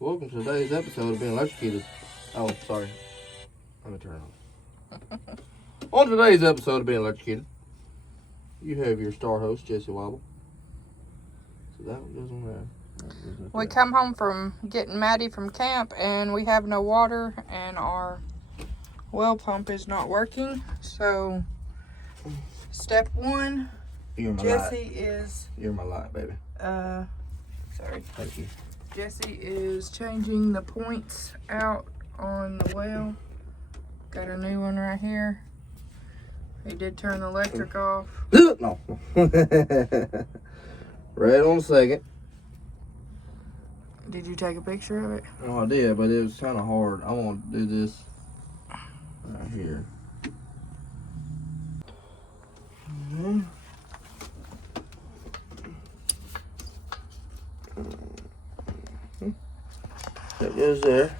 Welcome to today's episode of Being Electrocuted. Oh, sorry. Let me turn it on. On today's episode of Being Electrocuted, you have your star host, Jesse Wobble. So that one goes on there. We come home from getting Maddie from camp and we have no water and our well pump is not working. So, step one, You're my Jesse light. is... You're my light, baby. Sorry. Thank you. Jesse is changing the points out on the well. Got a new one right here. He did turn the electric off. No. Right on a second. Did you take a picture of it? Oh, I did, but it was kind of hard. I want to do this right here. That goes there.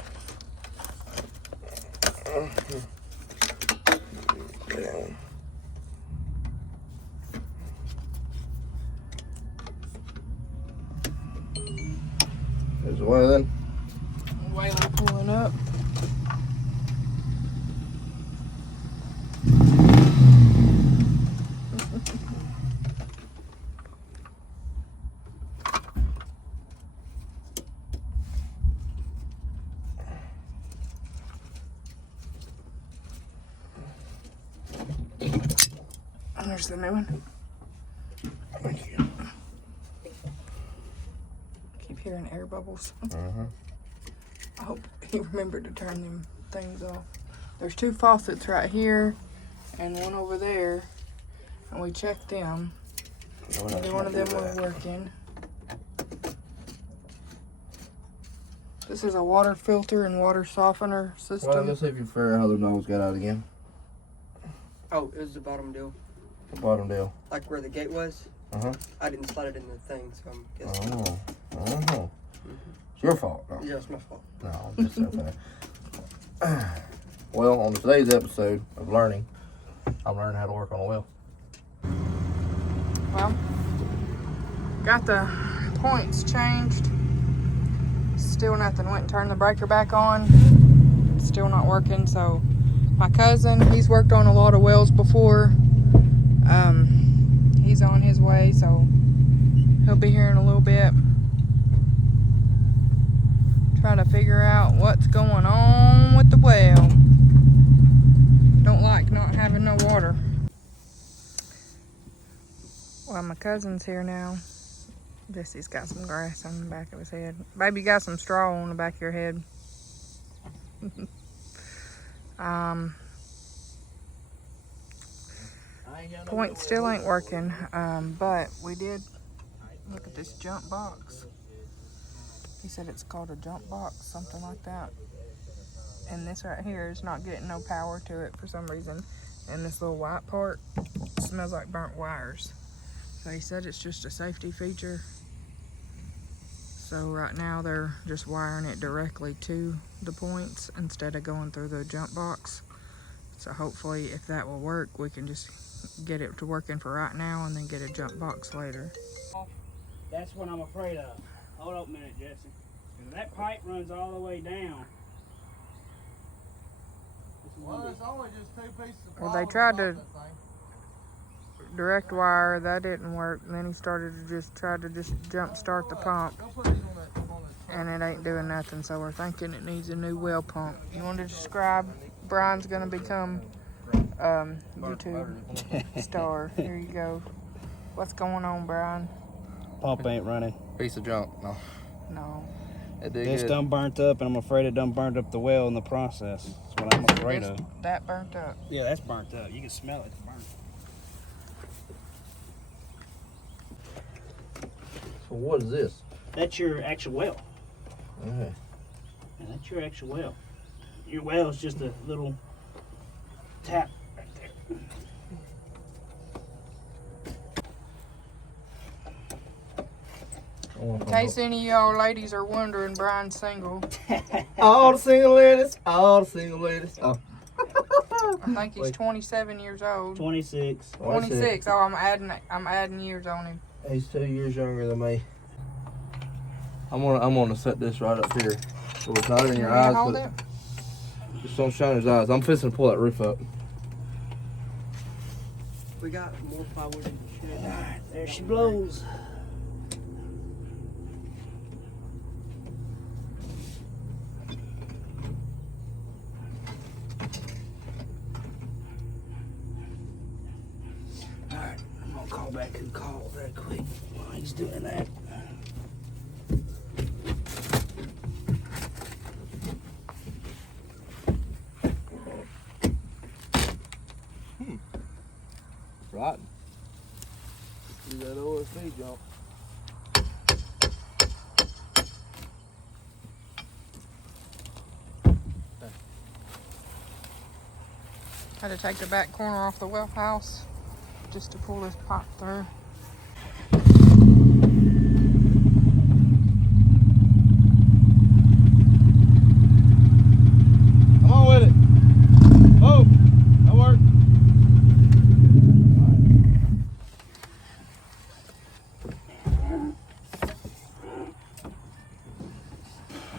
There's one of them. Whalen pulling up. There's the new one. Thank you. Keep hearing air bubbles. Uh-huh. I hope he remembered to turn them things off. There's two faucets right here and one over there. And we checked them. Neither one of them were working. This is a water filter and water softener system. Well, let's see if you figure out how the nose got out again. Oh, it was the bottom deal. The bottom deal. Like where the gate was? Uh-huh. I didn't slide it in the thing, so I'm guessing. Oh. Oh. It's your fault. No. Yeah, it's my fault. No, I'm just so bad. Well, on today's episode of learning, I'm learning how to work on a well. Well, got the points changed. Still nothing. Went and turned the breaker back on. Still not working. So my cousin, he's worked on a lot of wells before. He's on his way, so he'll be here in a little bit. Trying to figure out what's going on with the well. Don't like not having no water. Well, my cousin's here now. Jesse's got some grass on the back of his head. Baby got some straw on the back of your head. Point still ain't working, but we did look at this jump box. He said it's called a jump box, something like that. And this right here is not getting no power to it for some reason. And this little white part smells like burnt wires. So he said it's just a safety feature. So right now they're just wiring it directly to the points instead of going through the jump box. So hopefully if that will work, we can just get it to working for right now and then get a jump box later. That's what I'm afraid of. Hold up a minute, Jesse. Because that pipe runs all the way down. Well, it's only just two pieces of Well, they tried to direct wire, that didn't work. And then he started to try to jump start the pump. And it ain't doing nothing, so we're thinking it needs a new well pump. You want to describe? Brian's gonna become YouTube star. Here you go. What's going on, Brian? Pump ain't running. Piece of junk. No. No. It did It's good. done burnt up, and I'm afraid it done burnt up the well in the process. That's what I'm afraid of. That burnt up. Yeah, that's burnt up. You can smell it. It's burnt. So what is this? That's your actual well. Okay. Yeah, that's your actual well. Your well is just a little tap right there. In case any of y'all ladies are wondering, Brian's single. All the single ladies. All the single ladies. Oh. I think he's 27 years old. 26. 26. Oh, I'm adding years on him. He's 2 years younger than me. I'm gonna set this right up here, so it's not in your You wanna eyes, hold but it? just don't shine his eyes. I'm fixing to pull that roof up. We got more plywood in the shed. Alright, there she blows. Alright, I'm gonna call back who called right quick while he's doing that. Right. Do that OSB jump. Had to take the back corner off the well house just to pull this pipe through. Come on with it. Oh, that worked.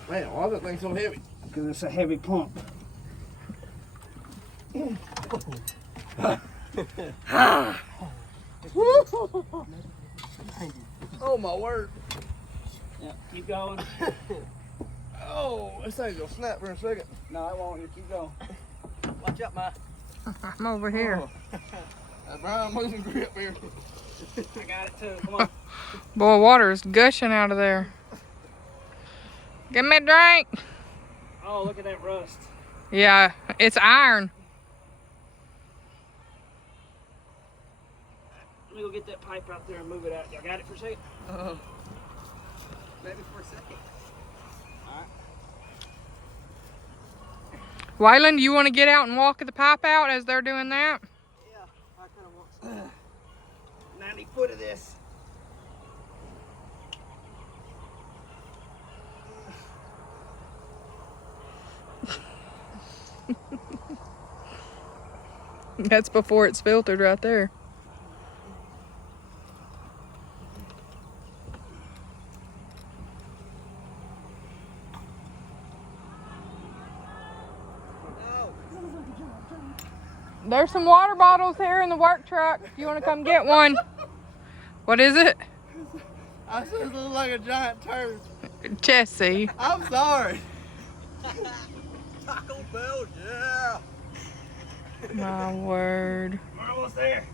Man, why is that thing so heavy? Because it's a heavy pump. Oh my word. Yeah, keep going. Oh, this thing's gonna snap for a second. No, it won't. You keep going. Watch out, Ma. I'm over here. Brian, losing grip here. I got it too. Come on. Boy, water is gushing out of there. Give me a drink. Oh, look at that rust. Yeah, it's iron. Let me go get that pipe out there and move it out. Y'all got it for a second? Maybe for a second. Waylon, do you want to get out and walk the pipe out as they're doing that? Yeah, I kind of want some. 90 foot of this. That's before it's filtered right there. There's some water bottles here in the work truck. If you want to come get one. What is it? I said it looked like a giant turd. Jesse. I'm sorry. Taco Bell, yeah. My word. We're almost there.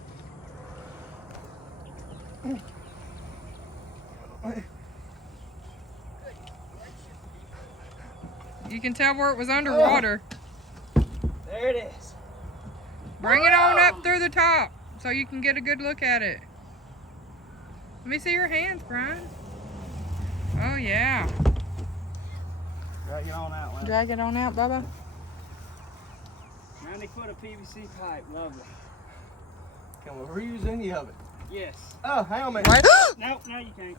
You can tell where it was underwater. There it is. Bring it on up through the top so you can get a good look at it. Let me see your hands, Brian. Oh, yeah. Drag it on out, man. Drag it on out, Bubba. 90 foot of PVC pipe. Lovely. Can we reuse any of it? Yes. Oh, hang on a minute. Right? No, no, you can't.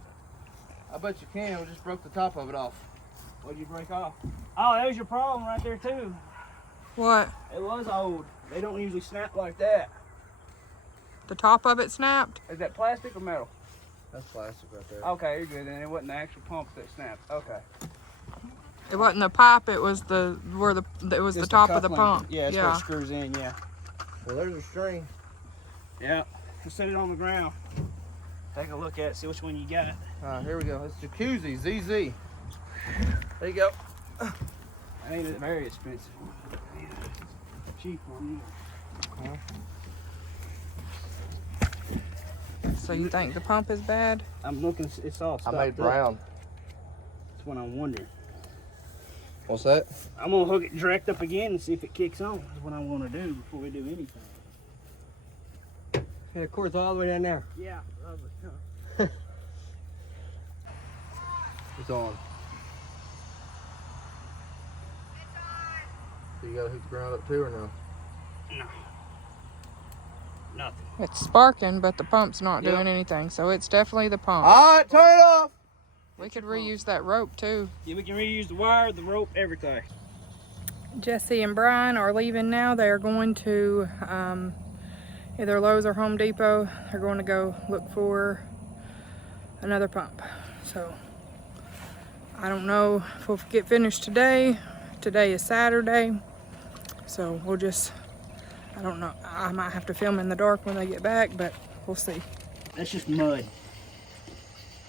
I bet you can. We just broke the top of it off. What'd you break off? Oh, that was your problem right there, too. What? It was old. They don't usually snap like that. The top of it snapped? Is that plastic or metal? That's plastic right there. Okay, you're good. Then it wasn't the actual pump that snapped. Okay. It wasn't the pipe, it was the It's top of the coupling. pump. Yeah, it's where it screws in, yeah. Well, there's a string. Yeah. Just set it on the ground. Take a look at it, see which one you got. All right, here we go. It's Jacuzzi ZZ. There you go. Ain't it very expensive? Cheap one. So you think the pump is bad? I'm looking, it's all I stopped made up. brown. That's what I'm wondering. What's that? I'm gonna hook it direct up again and see if it kicks on. That's what I want to do before we do anything. And the cord's all the way down there. Yeah, lovely. It's on. So you gotta hook the ground up too or no? No. Nothing. It's sparking, but the pump's not Yep. doing anything. So it's definitely the pump. All right, turn it off. We could reuse that rope too. Yeah, we can reuse the wire, the rope, everything. Jesse and Brian are leaving now. They are going to either Lowe's or Home Depot. They're going to go look for another pump. So I don't know if we'll get finished today. Today is Saturday, so we'll just, I don't know. I might have to film in the dark when they get back, but we'll see. That's just mud.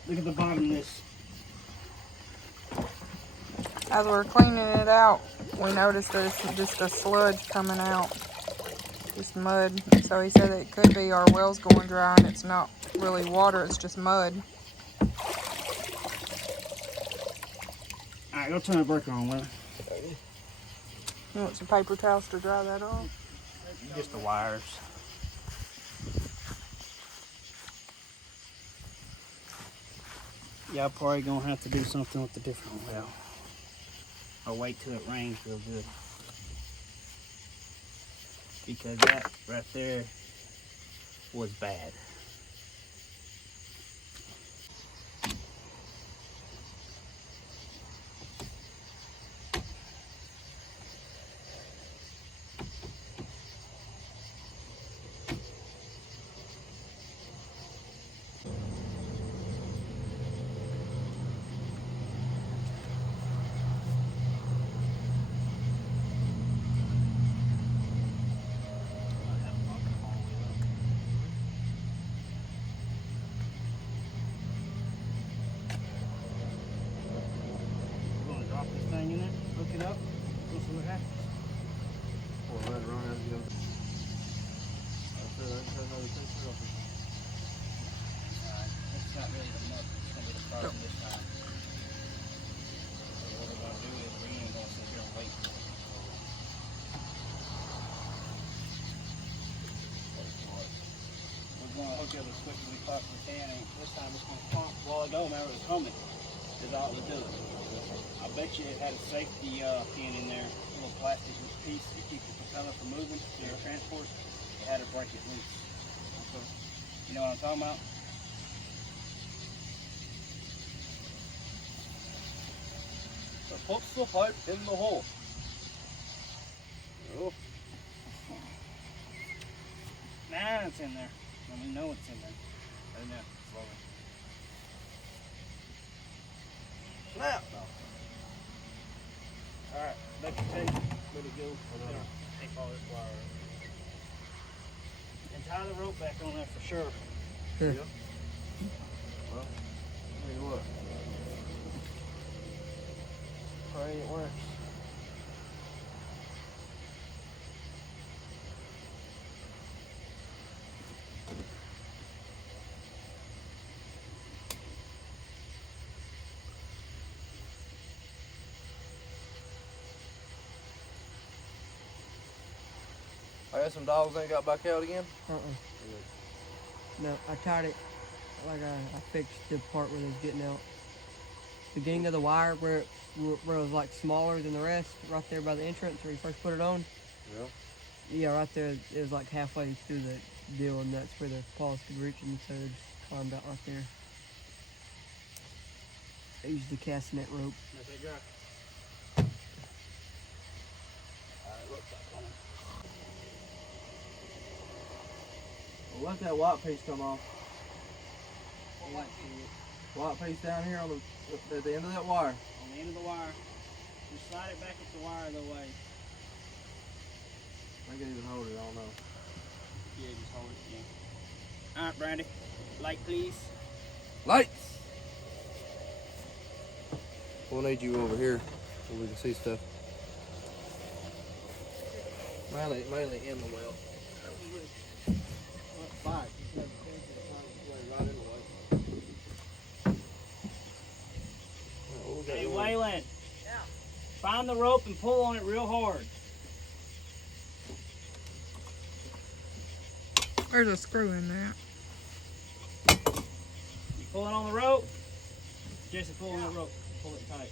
Look at the bottom of this. As we're cleaning it out, we noticed there's just a sludge coming out, just mud. So he said it could be our well's going dry and it's not really water, it's just mud. Alright, go turn the breaker on, Will. You want some paper towels to dry that off? Just the wires. Y'all probably gonna have to do something with the different well. Or wait till it rains real good. Because that right there was bad. Drop this thing in there, hook it up, we'll see what happens. Well, let it run as it goes. That's it. I just had another thing to go. Alright, it's not really the mud, it's gonna be the problem this time. So what we're gonna do is we ain't gonna sit here and wait. We're gonna hook it up as quick as we possibly can, and this time it's gonna pump. A while ago, remember, it was humming. Is all it was doing. I bet you it had a safety pin in there, a little plastic piece to keep the propeller from moving during transport. It had to break it loose. So, you know what I'm talking about? So put the pipe in the hole. Oh. Nah, it's in there. And we know it's in there. Right now, slowly. Snap. Alright, let the tape, let it go. Take all this wire out. And tie the rope back on there for sure. Yeah. Well, tell you what. Pray it works. I got some dogs ain't got back out again. No, I tied it like I fixed the part where it was getting out. Beginning of the wire where it was like smaller than the rest, right there by the entrance where you first put it on. Yeah. Yeah, right there. It was like halfway through the deal, and that's where the paws could reach, and so it just climbed out right there. I used the cast net rope. Let that dry. Alright, rope back on it. Well, let that white piece come off. White piece down here on at the end of that wire. On the end of the wire. Just slide it back if the wire the way. I can even hold it, I don't know. Yeah, just hold it. Yeah. Alright, Brandy. Light, please. Lights! We'll need you over here so we can see stuff. Mainly in the well. Fine. Hey, Waylon. Yeah. Find the rope and pull on it real hard. There's a screw in there. You pulling on the rope? Jesse, pull on the rope. Pull it tight.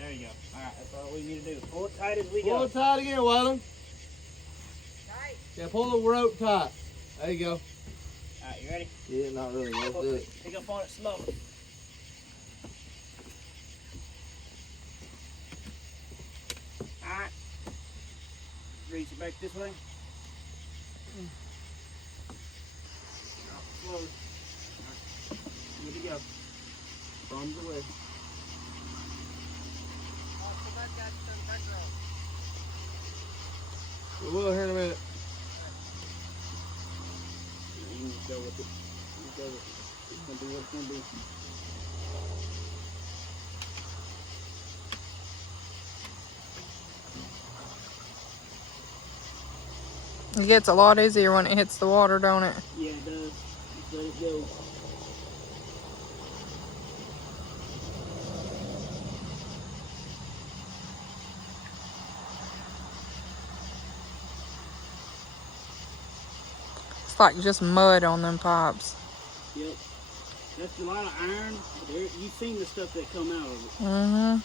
There you go. Alright, that's all we need to do. Pull it tight as we Pull go. it tight again, Waylon. Tight. Yeah, pull the rope tight. There you go. Alright, you ready? Yeah, not really. Let's do it. Pick up on it slow. Alright. Reach it back this way. Drop it slow. Alright. Good to go. Thumbs away. We will here in a minute. You just go with it. Just go with it. It's gonna be what it's gonna be. It gets a lot easier when it hits the water, don't it? Yeah, it does. Just let it go. It's like just mud on them pipes. Yep. That's a lot of iron. There, you've seen the stuff that come out of it. Mm-hmm.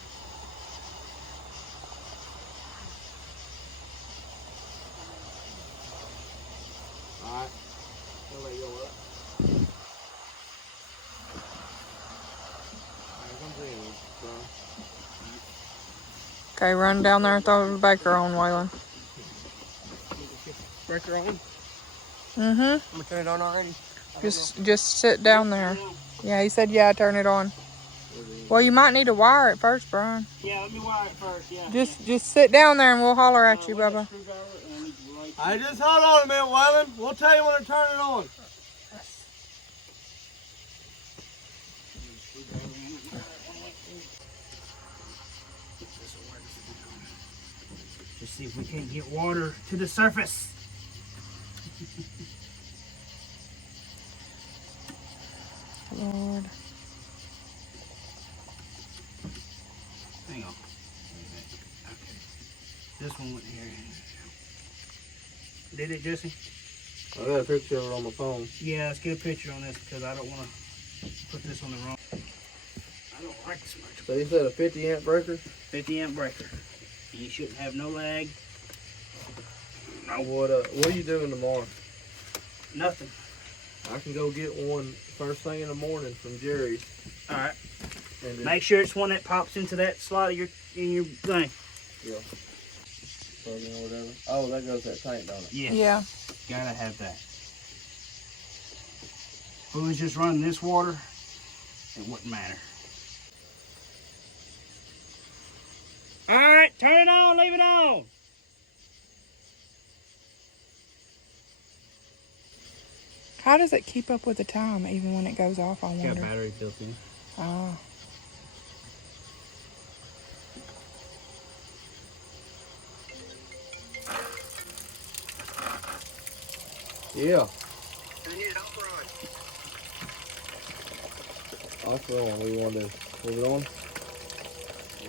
Alright. I'll let you go with it. Here comes in, son. Okay, run down there and throw the baker on, Waylon. Breaker on. Mm-hmm. I'm gonna turn it on already. Just sit down there. Yeah, he said, yeah, turn it on. Well, you might need to wire it first, Brian. Yeah, let me wire it first. Yeah. Just sit down there and we'll holler at you, Where's Bubba. that screwdriver? And I need to light it. Hey, just hold on a minute, Waylon. We'll tell you when to turn it on. Just see if we can't get water to the surface. Lord. Hang on. Okay. This one went here. Did it, Jesse? I got a picture of it on my phone. Yeah, let's get a picture on this because I don't want to put this on the wrong. I don't like this much. So you said a 50 amp breaker? 50 amp breaker. And you shouldn't have no lag. What are you doing tomorrow? Nothing. I can go get one first thing in the morning from Jerry's. All right. And just, Make sure it's one that pops into that slot in your thing. yeah. Plug in or whatever. Oh, that goes that tank, don't it? Yes. Yeah. Gotta have that. If it was just running this water, it wouldn't matter. All right, turn it on, leave it on. How does it keep up with the time even when it goes off, I Got wonder? battery built in. Oh. Yeah. Off or on? What do you want to do? Leave it on?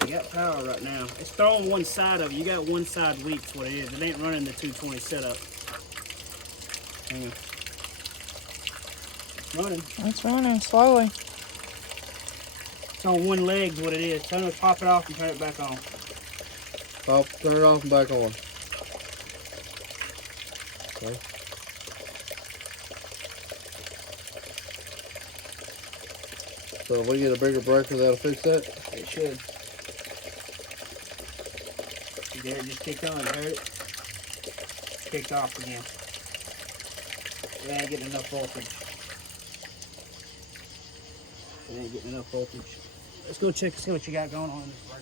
We got power right now. It's throwing one side of it. You got one side weak, is what it is. It ain't running the 220 setup. Hang on. It's running. It's running slowly. It's on one leg, is what it is. Turn it, pop it off, and turn it back on. Turn it off and back on. Okay. So if we get a bigger breaker, that'll fix that? It should. There, it just kicked on. Heard it? Kicked off again. It ain't getting enough voltage. It ain't getting enough voltage. Let's go check and see what you got going on in this breaker.